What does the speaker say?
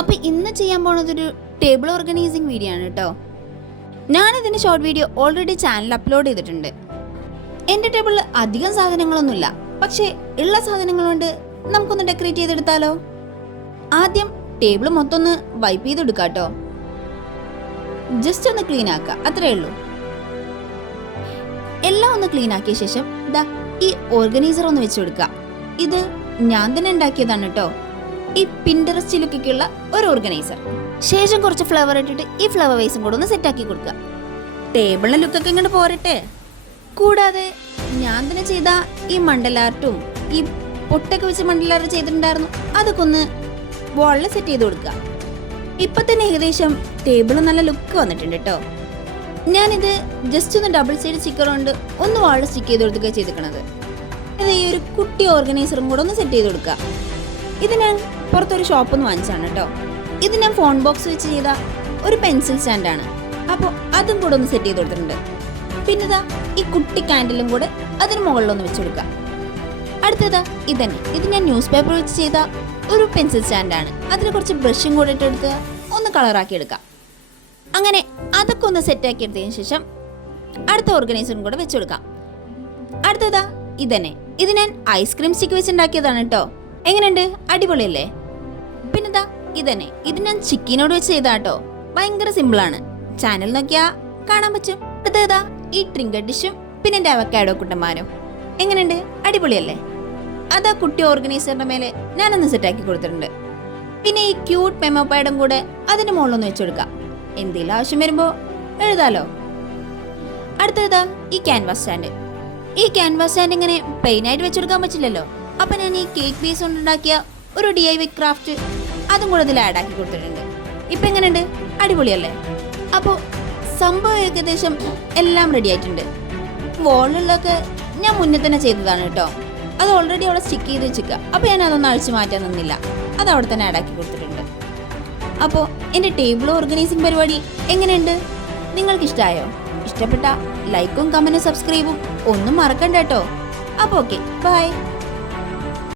അപ്പോൾ ഇന്ന് ചെയ്യാൻ പോകുന്നതൊരു ടേബിൾ ഓർഗനൈസിങ് വീഡിയോ ആണ് കേട്ടോ. ഞാനിതിൻ്റെ short video already channel upload ചെയ്തിട്ടുണ്ട്. എൻ്റെ ടേബിളിൽ അധികം സാധനങ്ങളൊന്നുമില്ല, പക്ഷേ ഉള്ള സാധനങ്ങൾ കൊണ്ട് നമുക്കൊന്ന് ഡെക്കറേറ്റ് ചെയ്തെടുത്താലോ. ആദ്യം ടേബിൾ മൊത്തം ഒന്ന് വൈപ്പ് ചെയ്തെടുക്കാം കേട്ടോ. ജസ്റ്റ് ഒന്ന് ക്ലീൻ ആക്കുക, അത്രേ ഉള്ളൂ. എല്ലാം ഒന്ന് ക്ലീൻ ആക്കിയ ശേഷം ദാ ഈ ഓർഗനൈസർ ഒന്ന് വെച്ച് കൊടുക്കുക. ഇത് ഞാൻ തന്നെ ഉണ്ടാക്കിയതാണ് കേട്ടോ. ഈ പിന്ററസ്റ്റ് ലുക്കൊക്കെയുള്ള ഒരു ഓർഗനൈസർ. ശേഷം കുറച്ച് ഫ്ലവർ ഇട്ടിട്ട് ഈ ഫ്ലവർ വേസും കൂടെ ഒന്ന് സെറ്റാക്കി കൊടുക്കുക. ടേബിളിന്റെ ലുക്കൊക്കെ ഇങ്ങോട്ട് പോരട്ടെ. കൂടാതെ ഞാൻ തന്നെ ചെയ്ത ഈ മണ്ടലാർട്ടും ഈ പൊട്ടൊക്കെ വെച്ച് മണ്ടലാർട്ട് ചെയ്തിട്ടുണ്ടായിരുന്നു, അതൊക്കെ ഒന്ന് വാളിൽ സെറ്റ് ചെയ്ത് കൊടുക്കുക. ഇപ്പൊ തന്നെ ഏകദേശം ടേബിൾ നല്ല ലുക്ക് വന്നിട്ടുണ്ട് കേട്ടോ. ഞാനിത് ജസ്റ്റ് ഒന്ന് ഡബിൾ സൈഡ് സ്റ്റിക്കർ കൊണ്ട് ഒന്ന് വാളിൽ സ്റ്റിക്ക് ചെയ്ത് കൊടുക്കുക ചെയ്തിരിക്കണത്. ഇത് ഈ ഒരു കുട്ടി ഓർഗനൈസറും കൂടെ ഒന്ന് സെറ്റ് ചെയ്ത് കൊടുക്കുക. ഇത് ഞാൻ പുറത്തൊരു ഷോപ്പിൽ നിന്ന് വാങ്ങിച്ചാണ് കേട്ടോ. ഇത് ഞാൻ ഫോൺ ബോക്സ് വെച്ച് ചെയ്ത ഒരു പെൻസിൽ സ്റ്റാൻഡാണ്. അപ്പോൾ അതും കൂടെ ഒന്ന് സെറ്റ് ചെയ്ത് കൊടുത്തിട്ടുണ്ട്. പിന്നെ ഇതാ ഈ കുട്ടി കാൻഡിലും കൂടെ അതിന് മുകളിലൊന്ന് വെച്ച് കൊടുക്കുക. അടുത്തതാ ഇതന്നെ, ഇത് ഞാൻ ന്യൂസ് പേപ്പർ വെച്ച് ചെയ്ത ഒരു പെൻസിൽ സ്റ്റാൻഡാണ്. അതിൽ കുറച്ച് ബ്രഷും കൂടെ ഇട്ടെടുത്ത് ഒന്ന് കളറാക്കി എടുക്കാം. അങ്ങനെ അതൊക്കെ ഒന്ന് സെറ്റാക്കി എടുത്തതിന് ശേഷം അടുത്ത ഓർഗനൈസറും കൂടെ വെച്ച് കൊടുക്കാം. അടുത്തതാ ഇതന്നെ, ഇത് ഞാൻ ഐസ്ക്രീം സ്റ്റിക്ക് വെച്ചുണ്ടാക്കിയതാണ് കേട്ടോ. എങ്ങനെയുണ്ട്, അടിപൊളിയല്ലേ? പിന്നെതാ ഇതന്നെ, ഇത് ഞാൻ ചിക്കനോട് വെച്ച് ചെയ്താട്ടോ. ഭയങ്കര സിമ്പിളാണ്, ചാനൽ നോക്കിയാ കാണാൻ പറ്റും. അടുത്തതാ ഈ ട്രിങ്കർ ഡിഷും പിന്നെ എൻ്റെ അവക്കാഡോ കുട്ടന്മാരും. എങ്ങനെയുണ്ട്, അടിപൊളിയല്ലേ? അതാ കുട്ടി ഓർഗനൈസറിന്റെ മേലെ ഞാനൊന്ന് സെറ്റാക്കി കൊടുത്തിട്ടുണ്ട്. പിന്നെ ഈ ക്യൂട്ട് മെമ്മോ പാഡും കൂടെ അതിന്റെ മുകളിലൊന്ന് വെച്ച് കൊടുക്കാം. എന്തെങ്കിലും ആവശ്യം വരുമ്പോ എഴുതാലോ. അടുത്തതാ ഈ ക്യാൻവാസ് സ്റ്റാൻഡ്. ഈ ക്യാൻവാസ് സ്റ്റാൻഡ് ഇങ്ങനെ പ്ലെയിൻ ആയിട്ട് വെച്ചെടുക്കാൻ പറ്റില്ലല്ലോ. അപ്പൊ ഞാൻ ഈ കേക്ക് പീസ് കൊണ്ടുണ്ടാക്കിയ ഒരു DIY ക്രാഫ്റ്റ് അതും കൂടെ ഇതിൽ ആഡ് ആക്കി കൊടുത്തിട്ടുണ്ട്. ഇപ്പൊ എങ്ങനെയുണ്ട്, അടിപൊളിയല്ലേ? അപ്പോൾ സംഭവം ഏകദേശം എല്ലാം റെഡി ആയിട്ടുണ്ട്. വോളിലൊക്കെ ഞാൻ മുന്നേ തന്നെ ചെയ്തതാണ് കേട്ടോ. അത് ഓൾറെഡി അവിടെ സ്റ്റിക്ക് ചെയ്ത് വെച്ചിക്കുക. അപ്പോൾ ഞാൻ അതൊന്നും അഴിച്ചു മാറ്റാൻ നിന്നില്ല, അത് അവിടെ തന്നെ ആഡ് ആക്കി കൊടുത്തിട്ടുണ്ട്. അപ്പോൾ എൻ്റെ ടേബിൾ ഓർഗനൈസിങ് പരിപാടി എങ്ങനെയുണ്ട്, നിങ്ങൾക്ക് ഇഷ്ടമായോ? ഇഷ്ടപ്പെട്ട ലൈക്കും കമൻറ്റും സബ്സ്ക്രൈബും ഒന്നും മറക്കണ്ട കേട്ടോ. അപ്പോൾ ഓക്കെ, ബൈ.